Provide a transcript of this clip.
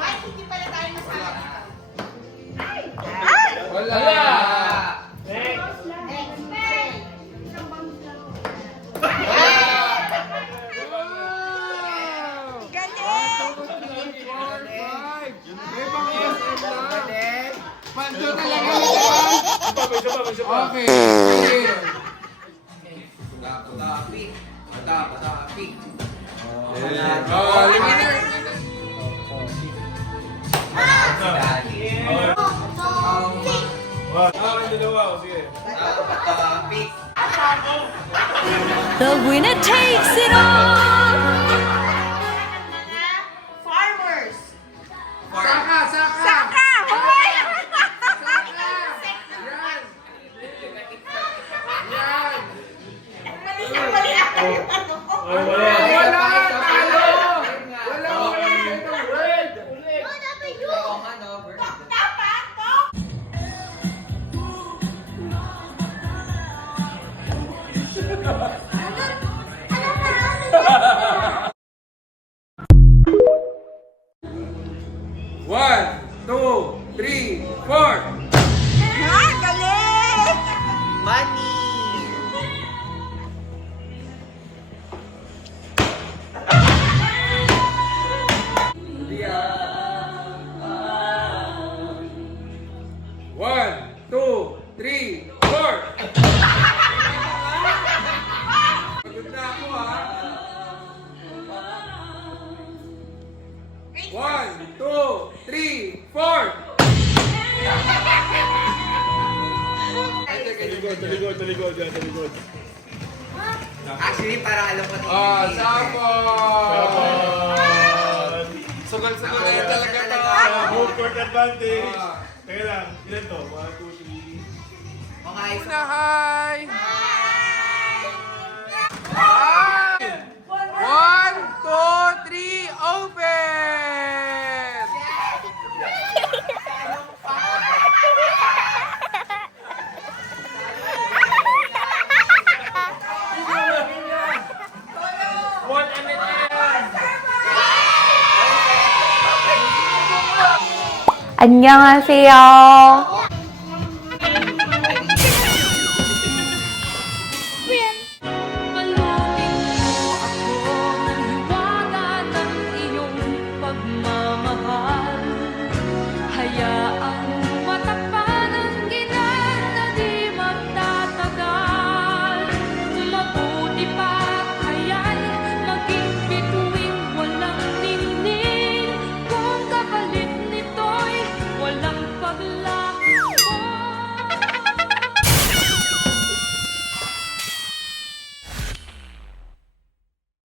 Mike, hindi pala tayo masama. Wala! Next. Pando talaga yan. Okay. Oh, limiter. The winner takes it all! Farmers. Saka! Saka! Hoy! Mali ata yung ano ko. Wala! Talo! Wala! Word! Dapat to. One, two, three, four. Galing! Money! One, two, three, four. Pagod na ako ha. One, two, three, four. Talikod. Actually, parang alam ko Oh, sapon! Sugal-sugal na yan talaga to. Home court advantage. Ah. Teka lang, ilan to? 1, 2, 3. mga isa. Na, hi! Hi! One, two, three, open! 안녕하세요.